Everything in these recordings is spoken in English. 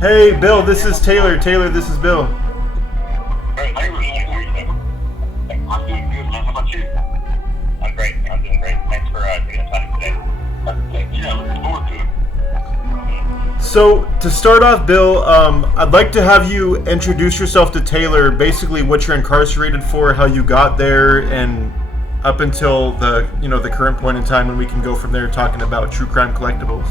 Hey, Bill, this is Taylor. Taylor, this is Bill. Hey, I'm doing good, man. How about you? I'm great. I'm doing great. Thanks for taking the time today. Yeah, looking forward to it. So, to start off, Bill, I'd like to have you introduce yourself to Taylor, basically what you're incarcerated for, how you got there, and up until the current point in time, and we can go from there talking about true crime collectibles.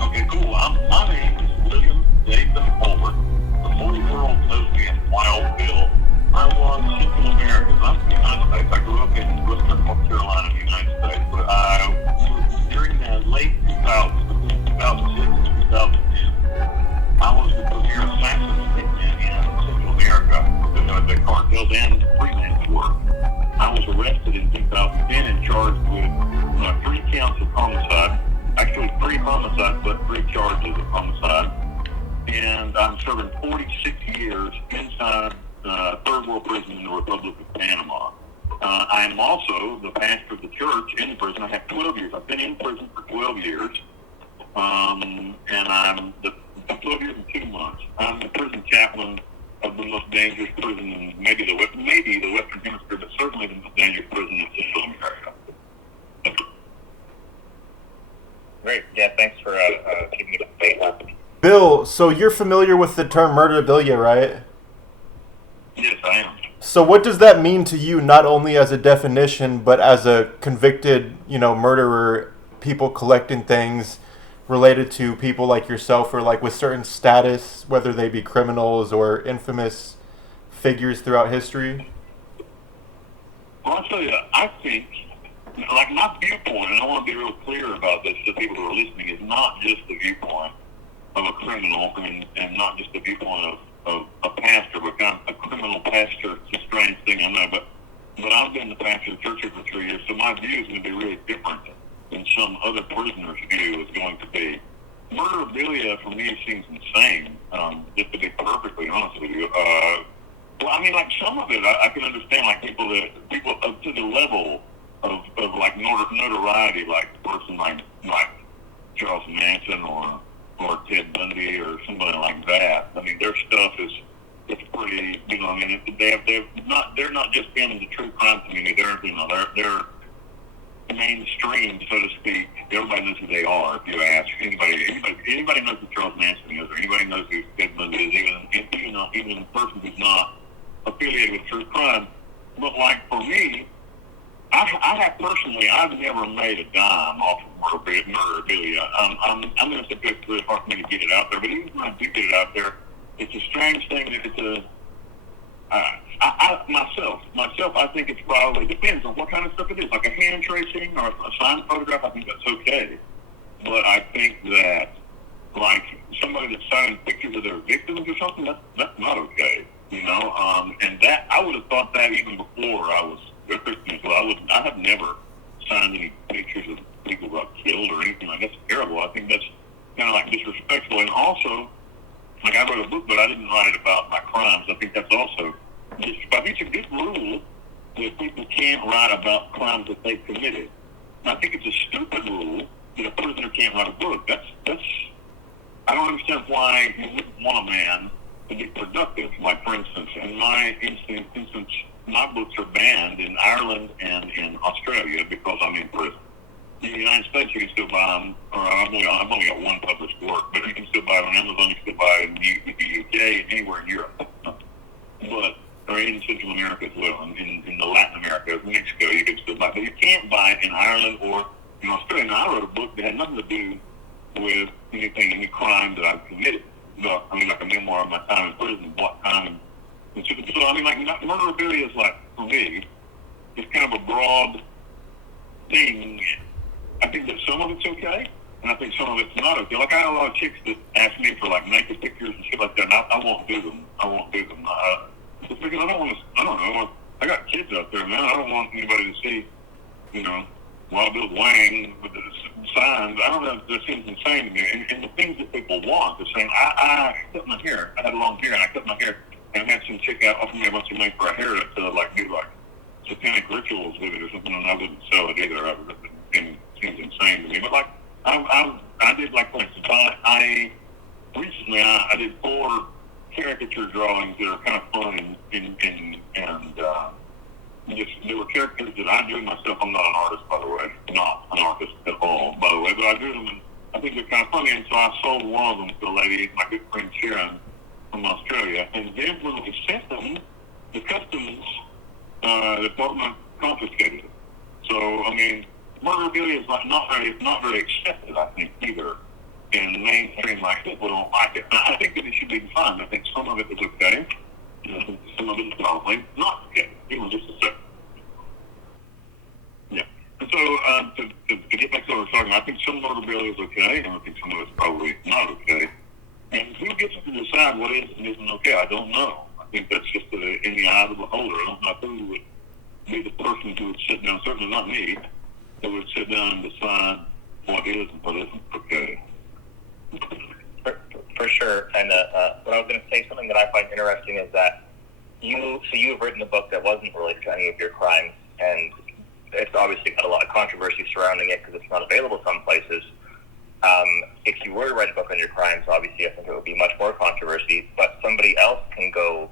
Okay, cool. My name is William Nathan Holbert. The 40-year-old knows me as Wild Bill. I was Central American. I'm from the United States. I grew up in Western North Carolina, the United States, but during the late 2000s, between 2006 and 2010, I was the premier assassin hitman in Central America, the cartels and freelance work. I was arrested in 2010 and charged with 3 counts of homicide. Actually, 3 homicides, but 3 charges of homicide. And I'm serving 46 years inside third world prison in the Republic of Panama. I am also the pastor of the church in prison. I have 12 years. I've been in prison for 12 years. And I'm 12 years and 2 months. I'm the prison chaplain of the most dangerous prison in maybe the Western Hemisphere, but certainly the most dangerous prison in Central America. Great. Yeah, thanks for keeping me updated. Bill, so you're familiar with the term murderabilia, right? Yes, I am. So what does that mean to you, not only as a definition, but as a convicted, murderer, people collecting things related to people like yourself or like with certain status, whether they be criminals or infamous figures throughout history? Well, I'll tell you, I think, like my viewpoint, and I want to be real clear about this to people who are listening, is not just the viewpoint of a criminal and not just the viewpoint of a pastor, but kind of a criminal pastor. It's a strange thing, I know, but I've been the pastor of the church for 3 years, so my view is going to be really different than some other prisoner's view is going to be. Murderabilia, for me, seems insane, just to be perfectly honest with you. Well, I mean, like some of it, I can understand, like people up to the level of like notoriety, like a person like Charles Manson or Ted Bundy or somebody like that. I mean, their stuff is pretty. I mean, they're not just in the true crime community. They're mainstream, so to speak. Everybody knows who they are. If you ask anybody knows who Charles Manson is, or anybody knows who Ted Bundy is, even a person who's not affiliated with true crime. But like for me, I've never made a dime off of murderabilia. I'm going to say it's really hard for me to get it out there, but even when I do get it out there, it's a strange thing that it's myself, I think it's probably, depends on what kind of stuff it is. Like a hand tracing or a signed photograph, I think that's okay. But I think that, like, somebody that's signing pictures of their victims or something, that's not okay, and that, I would have thought that even before I was a Christian as well. I have never signed any pictures of people who got killed or anything like that. That's terrible. I think that's kind of like disrespectful. And also, like I wrote a book, but I didn't write it about my crimes. I think that's also disrespectful. I think it's a good rule that people can't write about crimes that they've committed. And I think it's a stupid rule that a prisoner can't write a book. That's I don't understand why you wouldn't want a man to be productive. Like, for instance, in my instance, my books are banned in Ireland and in Australia because I'm in prison. In the United States, you can still buy them, or I've only got one published work, but you can still buy it on Amazon, you can still buy it in the UK and anywhere in Europe. Or in Central America as well, and in the Latin America, Mexico, you can still buy it. But you can't buy it in Ireland or in Australia. And I wrote a book that had nothing to do with any crime that I've committed. But, I mean, like a memoir of my time in prison, what time. So, I mean, like, murderabilia is like, for me, it's kind of a broad thing. I think that some of it's okay, and I think some of it's not okay. Like, I have a lot of chicks that ask me for, like, naked pictures and shit like that, and I won't do them. Just because I don't know. I got kids out there, man. I don't want anybody to see, Wild Bill Wang with the signs. I don't know. That seems insane to me. And the things that people want, the same. I cut my hair. I had long hair, and I cut my hair. And I had some chick out offer me a bunch of money for a hair to do like satanic rituals with it or something, and I wouldn't sell it either. It seems insane to me. But like I did, like, for instance, I caricature drawings that are kind of fun and just there were characters that I drew myself. I'm not an artist, by the way, not an artist at all, by the way, but I drew them, and I think they're kind of funny. And so I sold one of them to a lady, my good friend Sharon from Australia, and then when we sent them, the customs department confiscated it. So I mean, murderabilia is not very accepted, I think, either. And mainstream like people don't like it. I think that it should be fine. I think some of it is okay. Some of it is probably not okay. Just a second. Yeah. And so to get back to what we're talking about, I think some murderabilia is okay, and I think some of it's probably not okay. And who gets to decide what is and isn't okay? I don't know. I think that's just in the eye of the beholder. I don't know who would be the person who would sit down, certainly not me, that would sit down and decide what is and what isn't okay. For sure. And what I was going to say, something that I find interesting is that you've written a book that wasn't related to any of your crimes, and it's obviously got a lot of controversy surrounding it because it's not available some places. If you were to write a book on your crimes, obviously I think it would be much more controversy, but somebody else can go,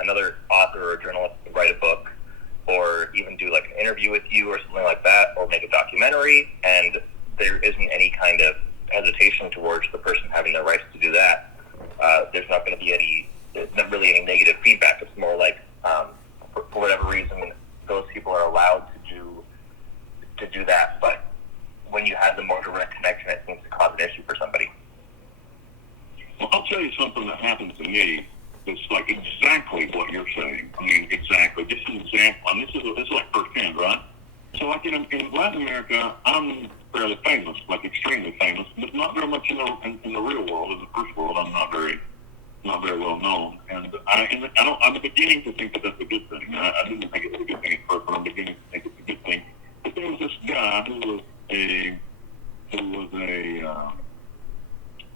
another author or journalist can write a book or even do like an interview with you or something like that, or make a documentary, and there isn't any kind of hesitation towards the person having the rights to do that. There's not going to be there's not really any negative feedback. It's more like, for whatever reason, those people are allowed to do that, but when you have the more direct connection, it seems to cause an issue for somebody. Well, I'll tell you something that happened to me that's like exactly what you're saying. I mean, exactly. Just an example. And this is like firsthand, right? So, like in Latin America, I'm fairly famous, like extremely famous, but not very much in the real world. In the first world, I'm not very well known. And I'm beginning to think that that's a good thing. I didn't think it was a good thing at first, but I'm beginning to think it's a good thing. But there was this guy who was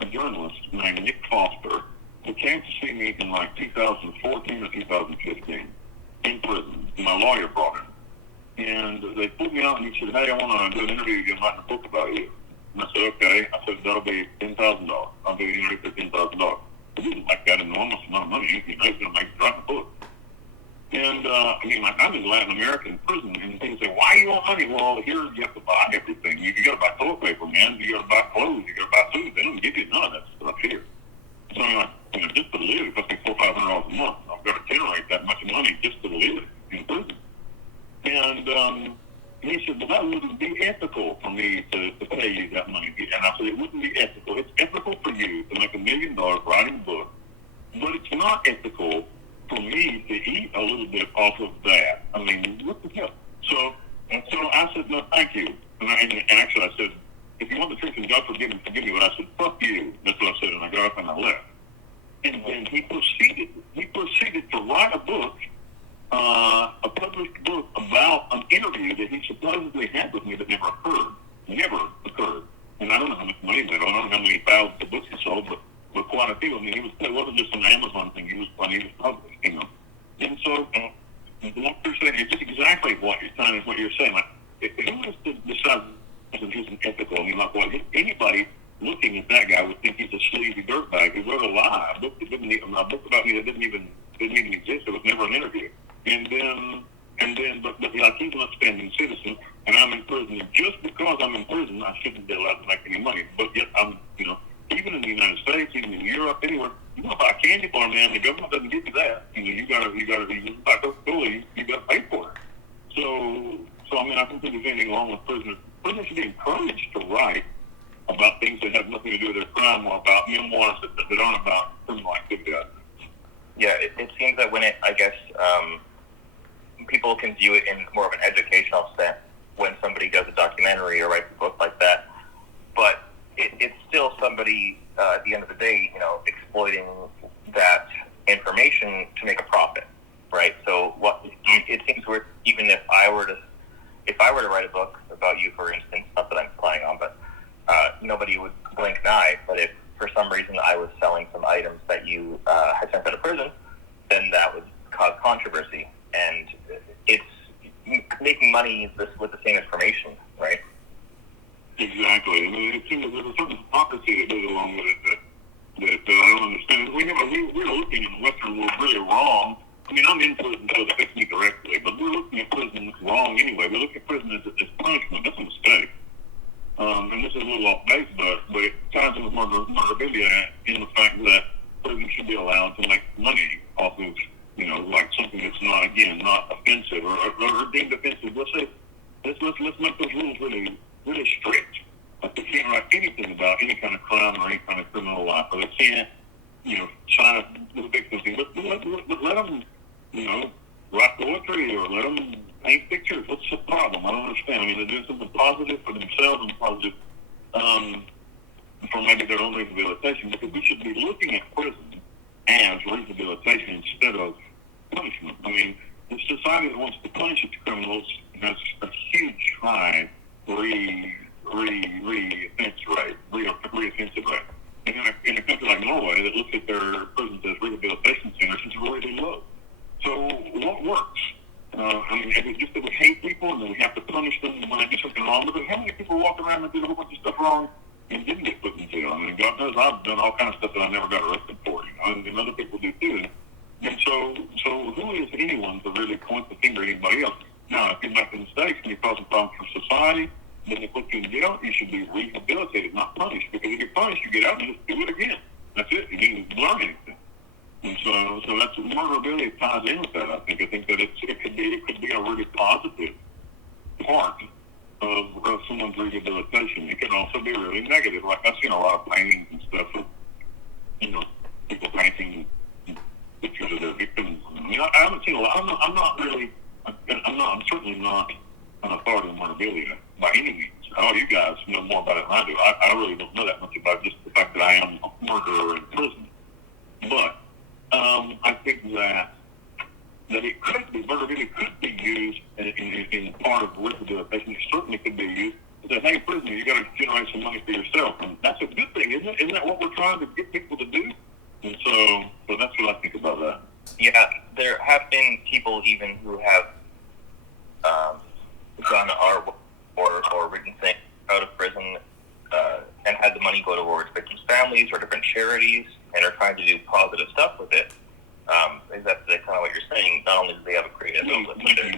a journalist named Nick Foster, who came to see me in like 2014 or 2015 in prison. My lawyer brought him. And they pulled me out and he said, "Hey, I want to do an interview with you and write a book about you." And I said, "Okay." I said, "That'll be $10,000. I'll do the interview for $10,000. He didn't like that enormous amount of money. He's going to make write a book. And, I mean, like, I'm in Latin America in prison, and people say, "Why you want money?" Well, here you have to buy everything. You got to buy toilet paper, man. You got to buy clothes. You got to buy food. They don't give you none of that stuff here. So I'm like, just to live, it costs me $400 or $500 a month. I've got to generate that much money just to live in prison. And he said, "Well, that wouldn't be ethical for me to pay you that money." And I said, "It wouldn't be ethical. It's ethical for you to make $1 million writing a book, but it's not ethical for me to eat a little bit off of that. I mean, what the hell?" So I said, "No, thank you." And actually I said, "If you want the truth and God forgive me," but I said, "Fuck you." That's what I said, and I got up and I left. And then he proceeded to write a book, a published book about an interview that he supposedly had with me that never occurred. And I don't know how much money he made. I don't know how many thousands of books he sold, but quite a few. I mean, it wasn't just an Amazon thing. He was publishing them. And so, what you're saying is just exactly what you're saying. Like, who is to decide this isn't ethical? I mean, like, what anybody looking at that guy would think he's a sleazy dirtbag who wrote a lie. A book about me that didn't even exist. It was never an interview. And then, but like, he's an upstanding citizen, and I'm in prison. And just because I'm in prison, I shouldn't be allowed to make any money. But yet, even in the United States, even in Europe, anywhere, you want to buy a candy bar, man, the government doesn't give you that. You gotta buy Coca-Cola, you gotta pay for it. So I mean, I don't think there's anything wrong with prisoners. Prisoners should be encouraged to write about things that have nothing to do with their crime, or about memoirs that aren't about criminal activity. Yeah, it seems that when people can view it in more of an educational sense when somebody does a documentary or writes a book like that, but it's still somebody, at the end of the day, exploiting that information to make a profit, right? So it seems weird, even if I were to write a book about you, for instance, not that I'm planning on, but nobody would blink an eye. But if for some reason I was selling some items that you had sent out of prison, then that would cause controversy, and it's making money with the same information, right? Exactly. I mean, it seems there's a certain hypocrisy that goes along with it that I don't understand. We're looking in the Western world really wrong. I mean, I'm in prison, so it affects me directly, but we're looking at prison wrong anyway. We look at prison as punishment. That's a mistake. And this is a little off base, but it ties in with Murderabilia in the fact that prison should be allowed to make money off of, like something that's not, again, not offensive or deemed offensive. Let's make those rules really, really strict. Like they can't write anything about any kind of crime or any kind of criminal life, or they can't, sign up with a victim thing. But let them, write poetry or let them paint pictures. What's the problem? I don't understand. I mean, they're doing something positive for themselves and positive for maybe their own rehabilitation, because we should be looking at prison as rehabilitation instead of punishment. I mean, the society that wants to punish its criminals has a huge high reoffensive rate. And in a country like Norway that looks at their prisons as rehabilitation centers, it's really low. So what works? I mean, is it just that we hate people and then we have to punish them when they do something wrong? Because how many people walk around and did a whole bunch of stuff wrong and didn't get put in jail? I mean, God knows I've done all kinds of stuff that I never got arrested for, and other people do too. And so who is anyone to really point the finger at anybody else? Now, if you make mistakes and you cause a problem for society, then they put you in jail, you should be rehabilitated, not punished. Because if you're punished, you get out and just do it again. That's it. You didn't learn anything. And so that's Murderabilia ties in with that. I think that it could be a really positive part of someone's rehabilitation. It can also be really negative. Like I've seen a lot of paintings and stuff of people painting pictures of their victims. I mean, I haven't seen a lot. I'm certainly not an authority on Murderabilia by any means. Oh, you guys know more about it than I do. I really don't know that much about just the fact that I am a murderer in prison. But I think that it could be, Murderabilia could be used in part of rehabilitation. It certainly could be used to say, hey, prisoner, you got to generate some money for yourself. And that's a good thing, isn't it? Isn't that what we're trying to get people to do? And so that's what I think about that. Yeah, there have been people even who have done art or written things out of prison and had the money go towards victims' families or different charities and are trying to do positive stuff with it. Is that kind of what you're saying? Not only do they have a creative outlet, but there's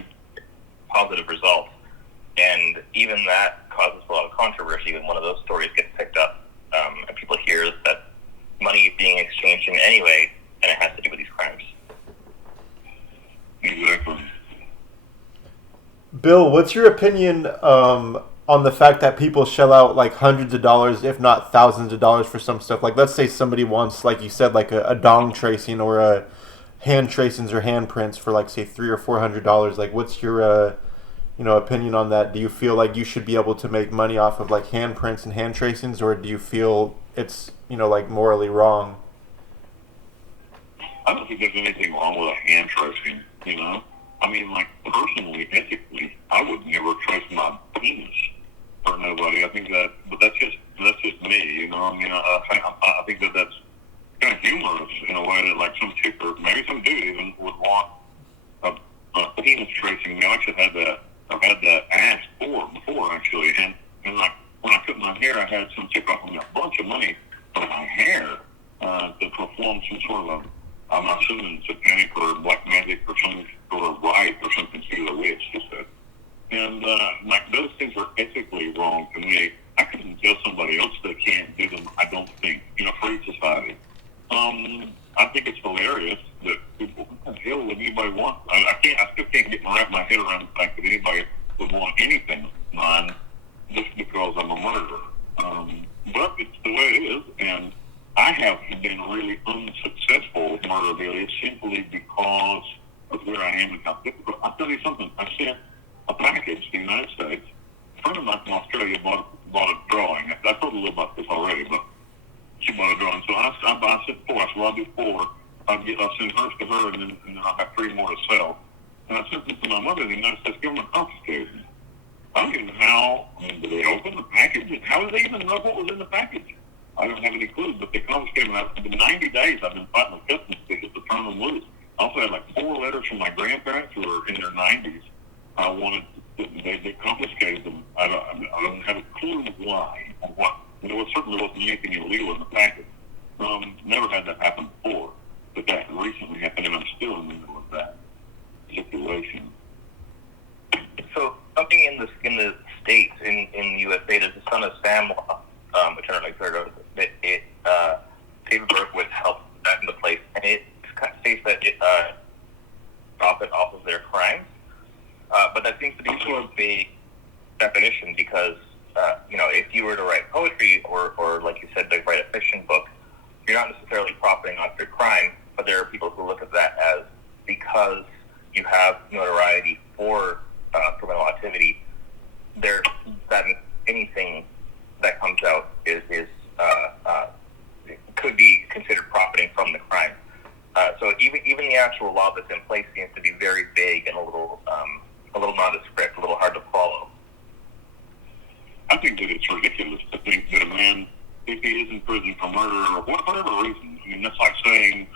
positive results. And even that causes a lot of controversy when one of those stories gets picked up and people hear that money is being exchanged in any way, and it has to do with these crimes. Exactly. Bill, what's your opinion on the fact that people shell out like hundreds of dollars, if not thousands of dollars, for some stuff? Like, let's say somebody wants, like you said, like a dong tracing or a hand tracings or handprints for, like, say $300 or $400. Like, what's your opinion on that? Do you feel like you should be able to make money off of like handprints and hand tracings, or do you feel it's like morally wrong? I don't think there's anything wrong with a hand tracing. I mean, like, personally, ethically, I would never trace my penis for nobody. I think that, but that's just me. I mean, I think that that's kind of humorous in a way that, like, some chick or maybe some dude even would want a penis tracing. I've had that asked before actually, and like when I cut my hair, I had some chick offer me a bunch of money for my hair to perform some sort of I'm assuming satanic or black magic or some sort of rite or something to the witch, she said. And like those things are ethically wrong to me. I couldn't tell somebody else they can't do them. I don't think free society. I think it's hilarious that people, what the hell would anybody want? I still can't wrap my head around the fact that anybody would want anything of mine just because I'm a murderer. But it's the way it is, and I have been really unsuccessful with Murderabilia simply because of where I am and how difficult. I'll tell you something. I sent a package to the United States. A friend of mine from Australia bought a drawing. I told a little about this already, but she bought a drawing. So I sent four. I said, well, I'll do four. I'll send hers to her, and then I'll have three more to sell. And I sent them to my mother in the United States government confiscated them. I don't even know how. Did they open the package? How did they even know what was in the package? I don't have any clue, but they confiscated them. For 90 days, I've been fighting with customs tickets to turn them loose. I also had like 4 letters from my grandparents who were in their 90s. They confiscated them. I don't have a clue why or what. There certainly wasn't anything illegal in the package. Never had that happen before, but that recently happened, and I'm still in the middle of that situation. So something in the states in the USA, there's a Son of Sam law, which I don't know if you've heard of. It David Berkowitz helped that into place, and it kind of states that it profit off of their crimes. But that seems to be sort of a definition because if you were to write poetry or like you said, like write a fiction book, you're not necessarily profiting off your crime, but there are people who look at that as because you have notoriety for criminal activity, that anything that comes out is could be considered profiting from the crime. So even the actual law that's in place seems to be very vague and a little nondescript, a little hard to follow. I think that it's ridiculous to think that a man, if he is in prison for murder or whatever reason, I mean, that's like saying,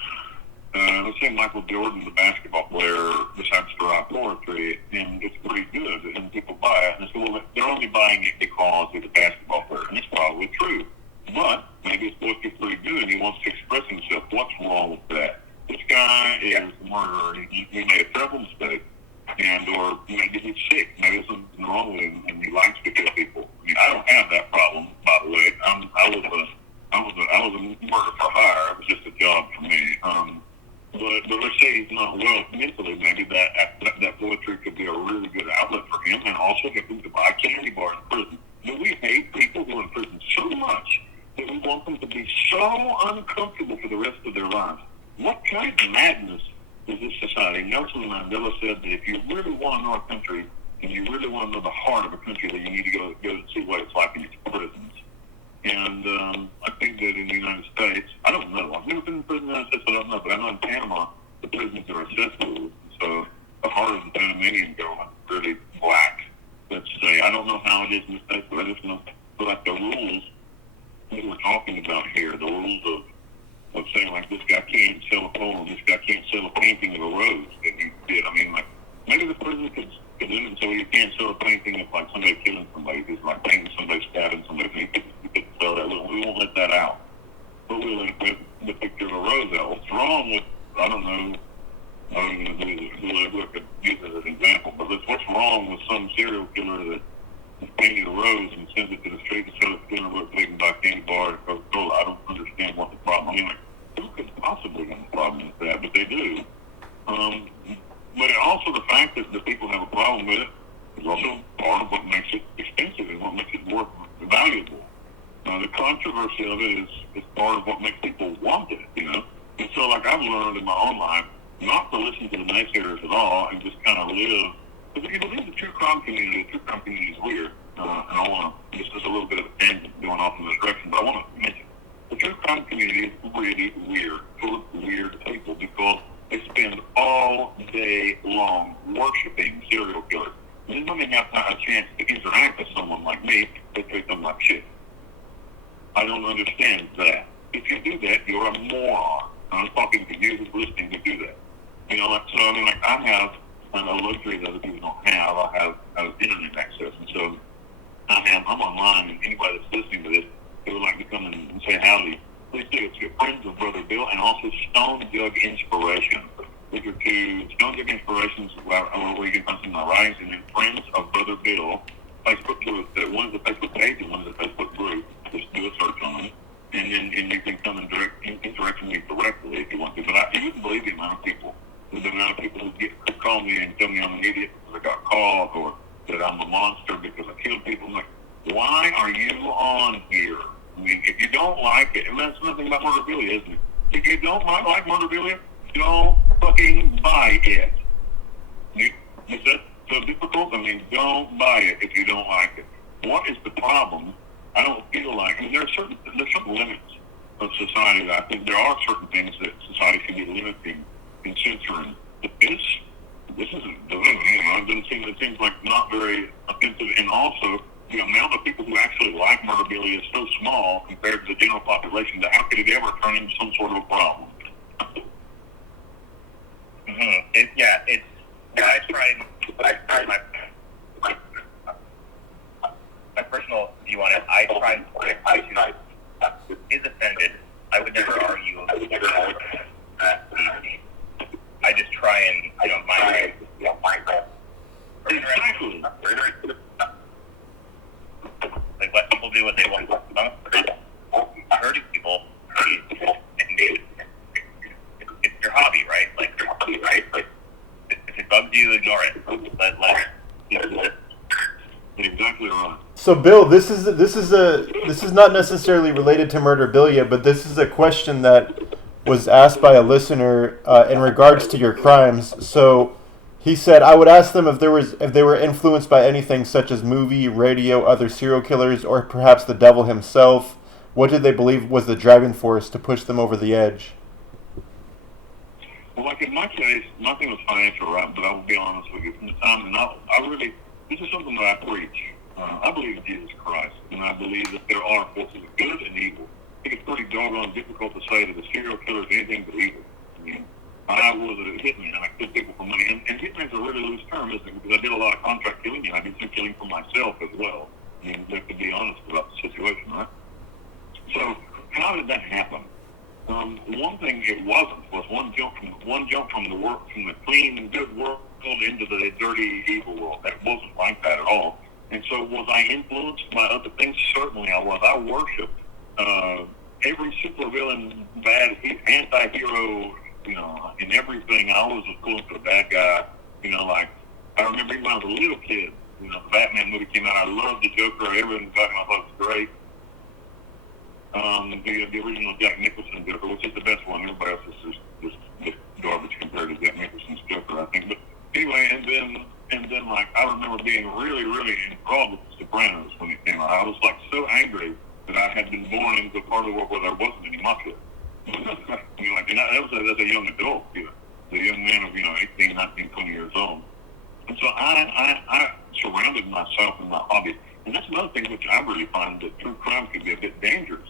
let's say Michael Jordan, the basketball player, decides to write poetry, and it's pretty good, and people buy it. And so, well, they're only buying it because he's a basketball player, and it's probably true. But maybe his poetry's pretty good, and he wants to express himself. What's wrong with that? This guy is a murderer. He made a terrible mistake, or maybe he's sick. Maybe there's something wrong with him, and he likes to kill people. I mean, I don't have that problem, by the way. I was a murder for hire. It was just a job for me. But let's say he's not well mentally. Maybe that poetry could be a really good outlet for him, and also get him to buy candy bars in prison. But we hate people who are in prison so much that we want them to be so uncomfortable for the rest of their lives. What kind of madness is this society? Nelson Mandela said that if you really want to know a country, and you really want to know the heart of a country, then you need to go see what it's like in its prisons. And I think that in the United States, I don't know. I've never been in prison in the United States, so I don't know. But I know in Panama, the prisons are accessible. So the heart of the Panamanian government is really black. Let's say, I don't know how it is in the States, but I just know like the rules that we're talking about here, the rules of saying like this guy can't sell a poem, this guy can't sell a painting of a rose that he did. I mean, like maybe the prison could limit so you can't sell a painting of like somebody killing somebody, just like painting somebody, stabbing somebody. You could sell that. We won't let that out, but we'll let the picture of a rose out. What's wrong with I don't know who I could use it as an example, but what's wrong with some serial killer that is painting a rose and sends it to the street and sells it to them they can buy candy bar and Coca-Cola? I don't understand what the problem. I mean, like, who could possibly have a problem with that? But they do. But also the fact that the people have a problem with it is also part of what makes it expensive and what makes it more valuable. The controversy of it is part of what makes people want it, And so, like I've learned in my own life, not to listen to the naysayers at all and just kind of live. Because if you believe the true crime community is weird. And I want to, this is a little bit of a tangent going off in this direction, but I want to mention the true crime community is really weird, full of weird people because they spend all day long worshiping serial killers. And then when they have a chance to interact with someone like me, they treat them like shit. I don't understand that. If you do that, you're a moron. I'm talking to you who's listening to do that. I have a luxury that other people don't have. I have internet access, and so I'm online, and anybody that's listening to this, they would like to come and say howdy. Please do. It's your Friends of Brother Bill, and also Stone Jug Inspiration. These are two Stone Jug Inspirations where you can find some of my writings, and then Friends of Brother Bill Facebook group. One is a Facebook page, and one is a Facebook group. Just do a search on them. And you can come and interact with me directly if you want to. But you wouldn't believe the amount of people who call me and tell me I'm an idiot because I got caught, or that I'm a monster because I killed people. I'm like, why are you on here? I mean, if you don't like it, and that's nothing about Murderabilia, isn't it? If you don't like Murderabilia, don't fucking buy it. Is that so difficult? I mean, don't buy it if you don't like it. What is the problem? I don't feel like, I mean, there's certain limits of society that I think there are certain things that society should be limiting and censoring. But this isn't, it seems like not very offensive, and also the amount of people who actually like Murderabilia is so small compared to the general population that how could it ever turn into some sort of a problem? I tried my personal view on it. I tried to is offended I would never argue. I just try and mind. Exactly. Like let people do what they want. Hurting people. It's your hobby, right? Like your hobby, right? Like, if it bugs you, ignore it. Let it. Exactly right. So, Bill, this is not necessarily related to Murderabilia, but this is a question that was asked by a listener in regards to your crimes. So, he said, I would ask them if they were influenced by anything such as movie, radio, other serial killers, or perhaps the devil himself. What did they believe was the driving force to push them over the edge? Well, like in my case, nothing was financial, right? But I will be honest with you, from the time, and I really, this is something that I preach. I believe in Jesus Christ, and I believe that there are forces of good and evil. I think it's pretty doggone difficult to say that a serial killer is anything but evil. I mean, I was a hitman, and I killed people for money. And hitman's a really loose term, isn't it? Because I did a lot of contract killing, and I did some killing for myself as well. I mean, we have to be honest about the situation, right? So, how did that happen? One thing it wasn't was one jump from the clean, good world into the dirty, evil world. That wasn't like that at all. And so, was I influenced by other things? Certainly, I was. I worshipped every supervillain, bad anti-hero. In everything, I always was pulling for the bad guy. Like I remember even when I was a little kid. The Batman movie came out. I loved the Joker. Everything about him I thought was great. The original Jack Nicholson Joker, which is the best one. Everybody else is just garbage compared to Jack Nicholson's Joker, I think. But anyway, and then like I remember being really, really enthralled with The Sopranos when it came out. I was like so angry that I had been born into a part of the world where there wasn't any mafia. And that was as a young adult, a young man of 18, 19, 20 years old. And so I surrounded myself in my hobby. And that's another thing which I really find that true crime can be a bit dangerous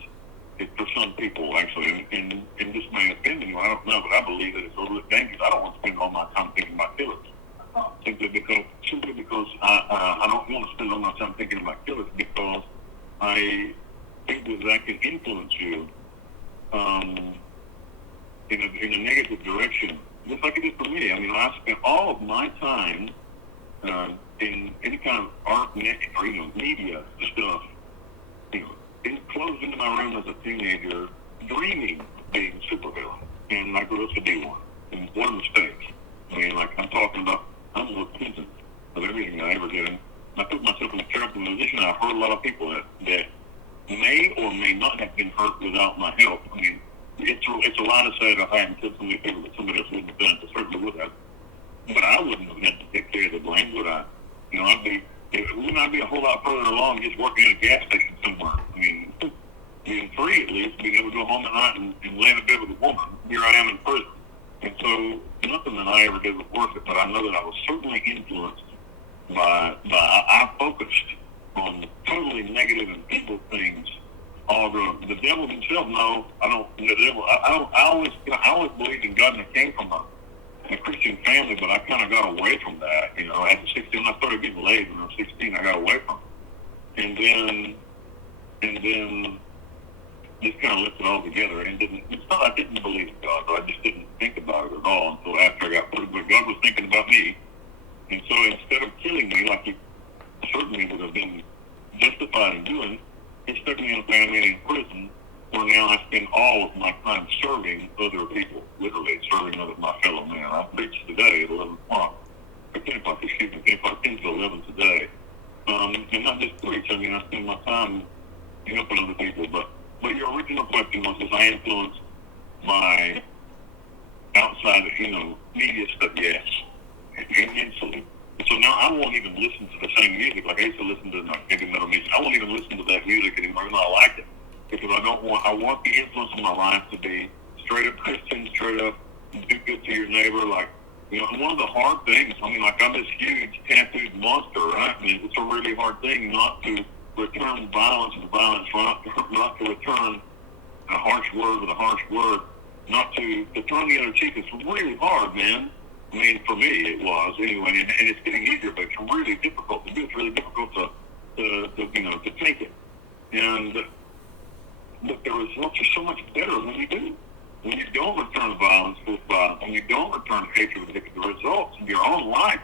for some people, actually. And this may offend you, I don't know, but I believe that it's a little bit dangerous. I don't want to spend all my time thinking about killers. Simply because I don't want to spend all my time thinking about killers, because I think that can influence you in a negative direction, just like it did for me. I mean, I spent all of my time in any kind of art or media stuff, closed into my room as a teenager, dreaming of being a supervillain, and I grew up to be one. And what a mistake! I mean, like I'm talking about, I'm a repentant of everything I ever did, and I put myself in a terrible position. I've hurt a lot of people that may or may not have been hurt without my help. I mean, it's a lot to say that if I hadn't killed so many people that somebody else wouldn't have done it. I certainly would have. But I wouldn't have had to take care of the blame, would I? Wouldn't I be a whole lot further along just working at a gas station somewhere? I mean, being free at least, being able to go home at night and lay in a bed with a woman. Here I am in prison. And so nothing that I ever did was worth it, but I know that I was certainly influenced by I focused on totally negative and evil things all growing up. The devil himself, no, I don't. The devil, I always believed in God, and I came from a Christian family, but I kind of got away from that. At 16, when I started getting laid when I was 16, I got away from it, and then just kind of left it all together. And it's not I didn't believe in God, but I just didn't think about it at all until after I got prison. But God was thinking about me, and so instead of killing me like He certainly would have been justified in doing, He stuck me in a Panamanian prison, where now I spend all of my time serving other people, literally serving my fellow man. I preach today at 11 o'clock, or 10 o'clock, 10 to 11 today. And not just preach, I mean, I spend my time helping other people. But your original question was, I influenced by outside of, media stuff? Yes, immensely. So now I won't even listen to the same music. Like I used to listen to heavy metal music. I won't even listen to that music anymore, even though I like it. Because I want the influence of my life to be straight up Christian, straight up do good to your neighbor. Like, and one of the hard things, I mean, like I'm this huge tattooed monster, right? I mean, it's a really hard thing not to return violence with violence, not to return a harsh word with a harsh word, not to turn the other cheek. It's really hard, man. I mean, for me, it was anyway, and it's getting easier, but it's really difficult to do. It's really difficult to take it. And but the results are so much better when you do. When you don't return violence with violence, when you don't return hatred with hatred, the results in your own life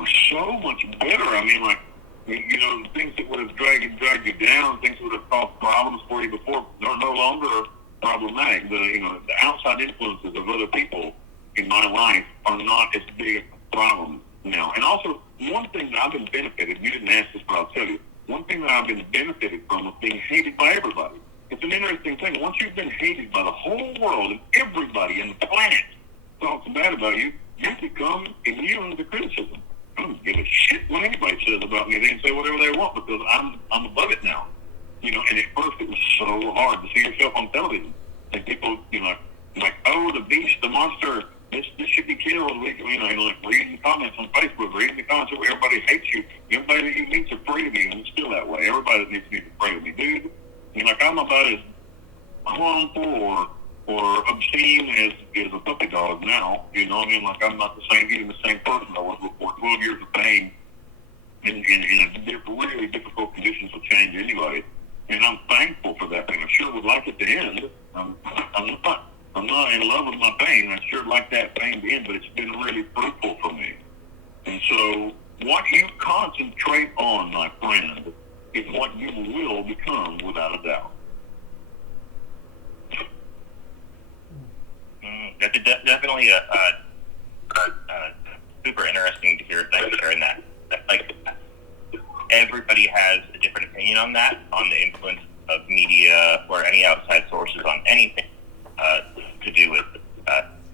are so much better. I mean, like, you know, the things that would have dragged you down, things that would have caused problems for you before, are no longer problematic. The outside influences of other people in my life are not as big a problem now. And also, one thing that I've been benefited, you didn't ask this, but I'll tell you, one thing that I've been benefited from is being hated by everybody. It's an interesting thing. Once you've been hated by the whole world and everybody on the planet talks bad about you, you become immune to criticism. I don't give a shit what anybody says about me. They can say whatever they want because I'm above it now. You know, and at first it was so hard to see yourself on television. And people, you know, like, oh, the beast, the monster, this should be killed. You know, like reading comments on Facebook, reading the comments where everybody hates you. Everybody that you meet's afraid of you, and it's still that way. Everybody that needs to be afraid of me, dude. You know, like, I'm about as harmful or obscene as a puppy dog now. You know what I mean? Like, I'm not even the same person I was before. 12 years of pain in really difficult conditions will change anybody. And I'm thankful for that pain. I sure would like it to end. I'm not in love with my pain. I sure like that pain to end, but it's been really fruitful for me. And so what you concentrate on, my friend, is what you will become without a doubt. That's definitely a super interesting to hear. Thanks for sharing that. Like, everybody has a different opinion on that, on the influence of media or any outside sources on anything to do with,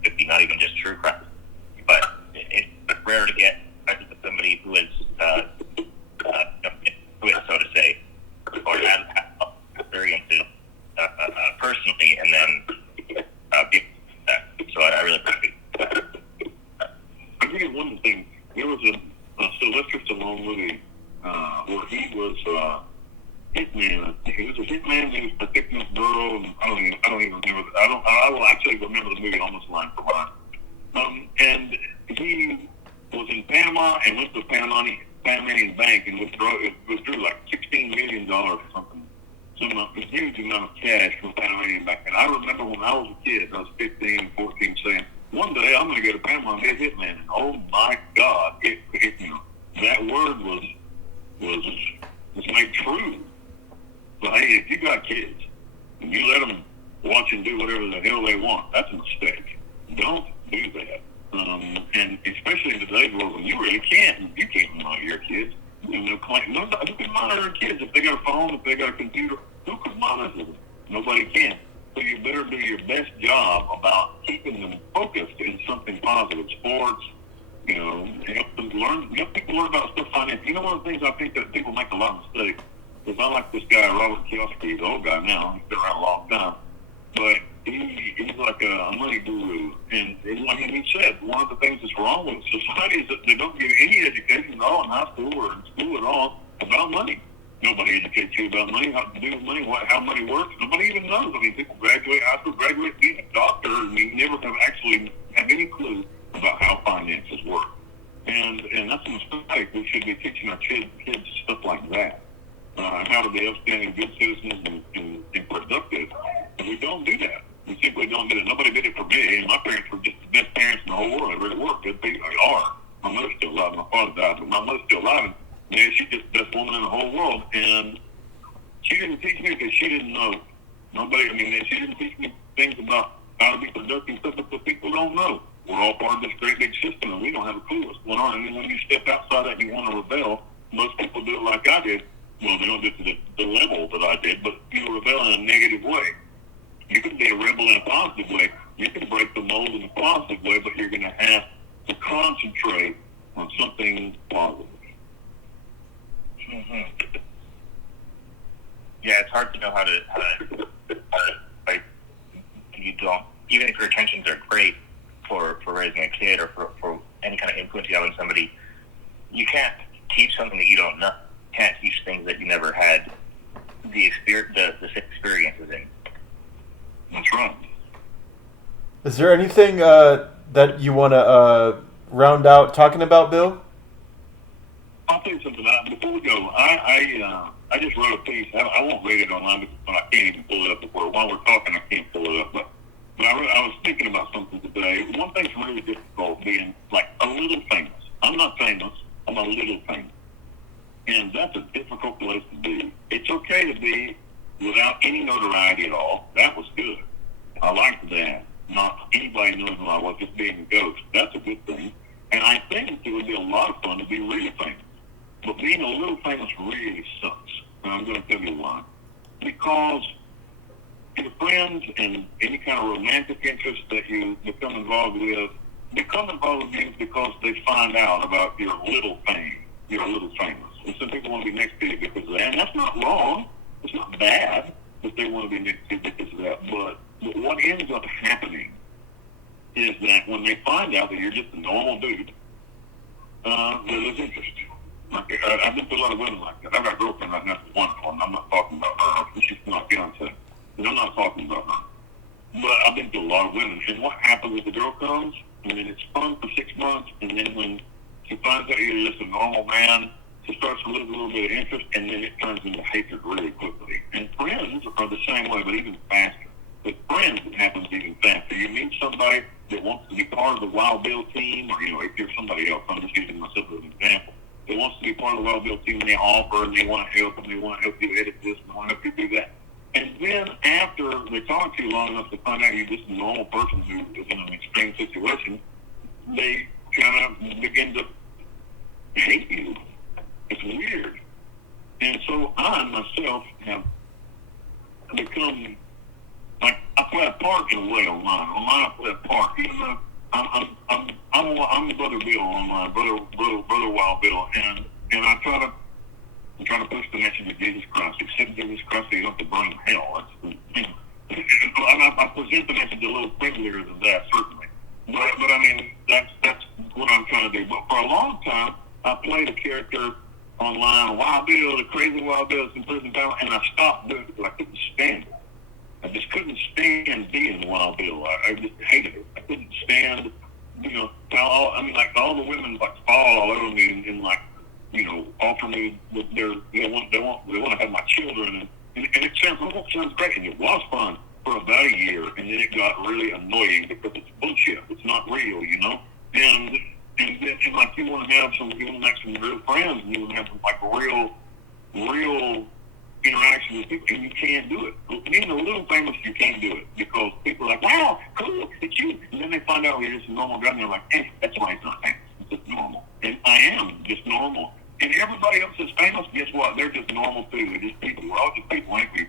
could be not even just true crime. But it's rare to get with somebody who is, so to say, or has experiences personally, and then be that. So I really appreciate that. I think it's one thing. There was a Sylvester Stallone movie where he was hitman. He was a hitman. He was protecting this girl, and I don't even remember. I will actually remember the movie almost line for line. And he was in Panama and went to the Panamanian bank and withdrew like $16 million or something. A huge amount of cash from Panamanian bank. And I remember when I was a kid, I was 15, 14, saying, one day I'm going to go to Panama and be a hitman. And oh my God, that word was made true. So hey, if you got kids and you let them watch and do whatever the hell they want, that's a mistake. Don't do that. And especially in today's world when you really can't monitor your kids. Who can monitor kids if they got a phone, if they got a computer? Who could monitor them? Nobody can. So you better do your best job about keeping them focused in something positive. Sports, you know, help people learn about stuff finance. You know, one of the things I think that people make a lot of mistakes is I like this guy, Robert Kiyosaki. He's an old guy now. He's been around a long time. But he's like a money guru. And like he said, one of the things that's wrong with society is that they don't give any education at all in high school or in school at all about money. Nobody educates you about money, how to do with money, how money works. Nobody even knows. I mean, people graduate high school, graduate being a doctor, and they never have any clue about how finances work. And that's a mistake. We should be teaching our kids stuff like that. How to be upstanding, good citizens and productive. And we don't do that. We simply don't do it. Nobody did it for me. And my parents were just the best parents in the whole world. They really were. They are. My mother's still alive. My father died, but my mother's still alive. And man, she's just the best woman in the whole world. And she didn't teach me because she didn't know. She didn't teach me things about how to be productive, stuff that people don't know. We're all part of this great big system, and we don't have a clue what's going on. And then when you step outside that and you want to rebel, most people do it like I did. Well, they don't do it to the level that I did, but you rebel in a negative way. You can be a rebel in a positive way. You can break the mold in a positive way, but you're going to have to concentrate on something positive. Mm-hmm. Yeah, it's hard to know how to like, you don't, even if your intentions are great for raising a kid or for any kind of influence you have on somebody, you can't teach something that you don't know. You can't teach things that you never had the experiences in. That's right. Is there anything that you want to round out talking about, Bill? I'll tell you something. Before we go, I I just wrote a piece. I won't read it online because I can't even pull it up. While we're talking, I can't pull it up. But I was thinking about something today. One thing's really difficult being like a little famous. I'm not famous. I'm a little famous. And that's a difficult place to be. It's okay to be without any notoriety at all. That was good. I liked that. Not anybody knows who I was, just being a ghost. That's a good thing. And I think it would be a lot of fun to be really famous. But being a little famous really sucks. And I'm going to tell you why. Because your friends and any kind of romantic interest that you become involved with because they find out about your little fame. You're a little famous. And some people want to be next to you because of that. And that's not wrong. It's not bad that they want to be next to you because of that. But what ends up happening is that when they find out that you're just a normal dude, they lose interest. I've been to a lot of women like that. I've got a girlfriend right now, one of them. I'm not talking about her. She's not fiancé. And I'm not talking about her. But I've been to a lot of women. And what happens is the girl comes, and then it's fun for 6 months, and then when she finds out you're just a normal man, she starts to lose a little bit of interest, and then it turns into hatred really quickly. And friends are the same way, but even faster. With friends, it happens even faster. You meet somebody that wants to be part of the Wild Bill team, or, if you're somebody else, I'm just using myself as an example, that wants to be part of the Wild Bill team, and they offer, and they want to help, and they want to help you edit this, and they want to help you do that. And then after they talk to you long enough to find out you're just a normal person who is in an extreme situation, they kind of begin to hate you. It's weird. And so I myself have become like I play a part in a way online. Online I play a part, even though I'm Brother Bill online, Brother Wild Bill, and I try to push the message of Jesus Christ. Accept Jesus Christ, so you don't have to burn in hell. I present the message a little friendlier than that, certainly. But I mean, that's what I'm trying to do. But for a long time, I played a character online, Wild Bill, the crazy Wild Bill, in prison town, and I stopped doing it because I couldn't stand it. I just couldn't stand being Wild Bill. I just hated it. I couldn't stand, all the women fall all over me and offer me with they want to have my children, and it sounds great, and it was fun for about a year, and then it got really annoying because it's bullshit. It's not real, and you want to make some real friends, and you want to have some real interaction with people, and you can't do it. Being a little famous, you can't do it because people are like, wow, cool, it's you. And then they find out you're just a normal guy, and they're like, hey, that's why he's not famous. It's just normal. And I am just normal. And everybody else is famous, guess what? They're just normal too. They're just people. We're all just people, ain't we?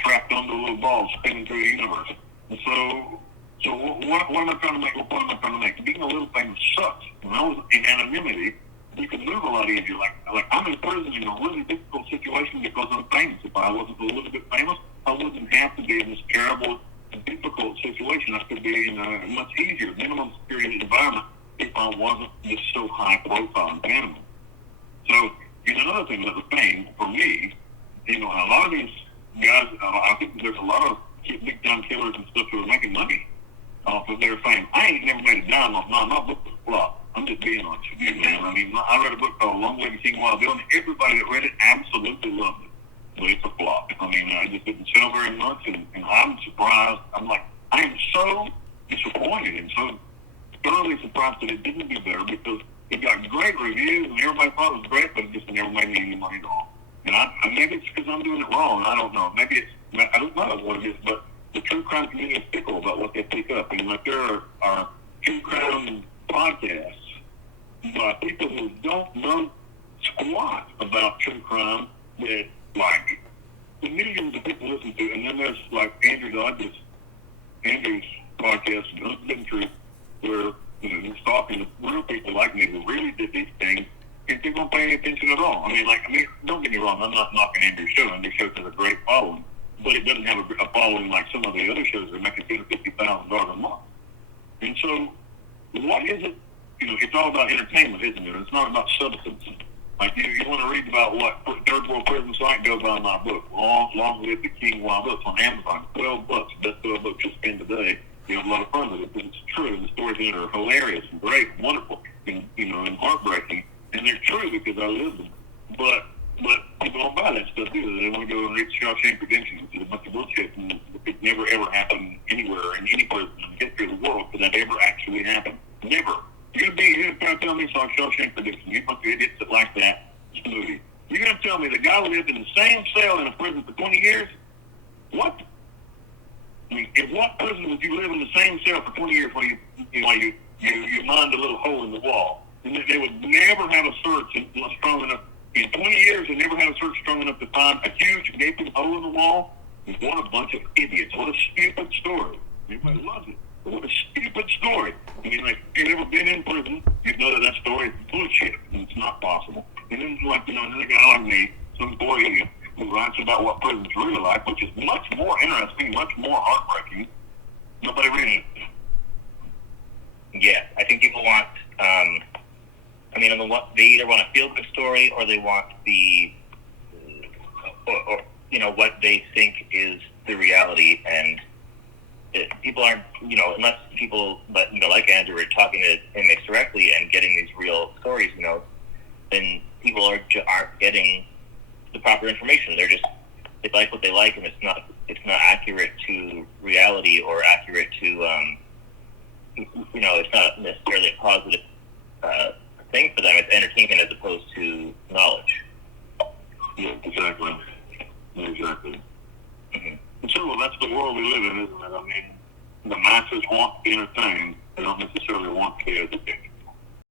Strapped onto little balls spinning through the universe. And so what am I trying to make? What point am I trying to make? Being a little famous sucks. When I was in anonymity, you can move a lot easier. Like I'm in prison in a really difficult situation because I'm famous. If I wasn't a little bit famous, I wouldn't have to be in this terrible, difficult situation. I could be in a much easier, minimum security environment if I wasn't just so high profile in Panama. So, another thing that was fame for me, a lot of these guys, I think there's a lot of big time killers and stuff who are making money off of their fame. I ain't never made a dime off my book was a flop. I'm just being honest with you, man. I mean, I read a book called Long Way to King Wild Bill, and everybody that read it absolutely loved it. But it's a flop. I mean, I just didn't sell very much, and I'm surprised. I am so disappointed and so thoroughly surprised that it didn't do better because it got great reviews, and everybody thought it was great, but it just never made me any money at all. And maybe it's because I'm doing it wrong. I don't know. Maybe I don't know what it is, but the true crime community is fickle about what they pick up. And there are true crime podcasts by people who don't know squat about true crime that, the millions of people listen to. And then there's, Andrew's podcast, Unforbidden Truth, where, he's talking to real people like me who really did these things, and people don't pay any attention at all. Don't get me wrong, I'm not knocking Andrew's show. Andrew's show has a great following, but it doesn't have a following like some of the other shows that are making $250,000 a month. And so, what is it? It's all about entertainment, isn't it? It's not about substance. You want to read about what Third World Prison Site, go buy my book, Long Live the King Wild Bill. It's on Amazon, $12, best 12 books you'll spend today. You have a lot of fun with it because it's true, and the stories in it are hilarious and great and wonderful and, and heartbreaking. And they're true because I live them. But people don't buy that stuff either. They want to go and read Shawshank Redemption, which is a bunch of bullshit, and it never ever happened anywhere in any place in the history of the world could that ever actually happen. Never. You're going to tell me it's on Shawshank Redemption. You bunch of idiots that like that movie. You're going to tell me the guy lived in the same cell in a prison for 20 years? What? I mean, in what prison would you live in the same cell for 20 years while you mind a little hole in the wall? And they would never have a search strong enough. In 20 years, they never had a search strong enough to find a huge gaping hole in the wall. What a bunch of idiots. What a stupid story. Everybody loves it. But what a stupid story. I mean, like, if you've ever been in prison, you'd know that story is bullshit. And it's not possible. And then, like, another guy like me, some boy idiot, who writes about what prison's really like, which is much more interesting, much more heartbreaking. Nobody reading it. Yeah, I think people want, they either want a feel-good story or they want the, or what they think is the reality. And people aren't, unless people, like Andrew, are talking to inmates directly and getting these real stories, then people aren't getting the proper information. They like what they like, and it's not accurate to reality or accurate to, it's not necessarily a positive thing for them. It's entertainment as opposed to knowledge. Yeah, exactly. Mm-hmm. And so, that's the world we live in, isn't it? I mean, the masses want to be entertained. They don't necessarily want to be educated.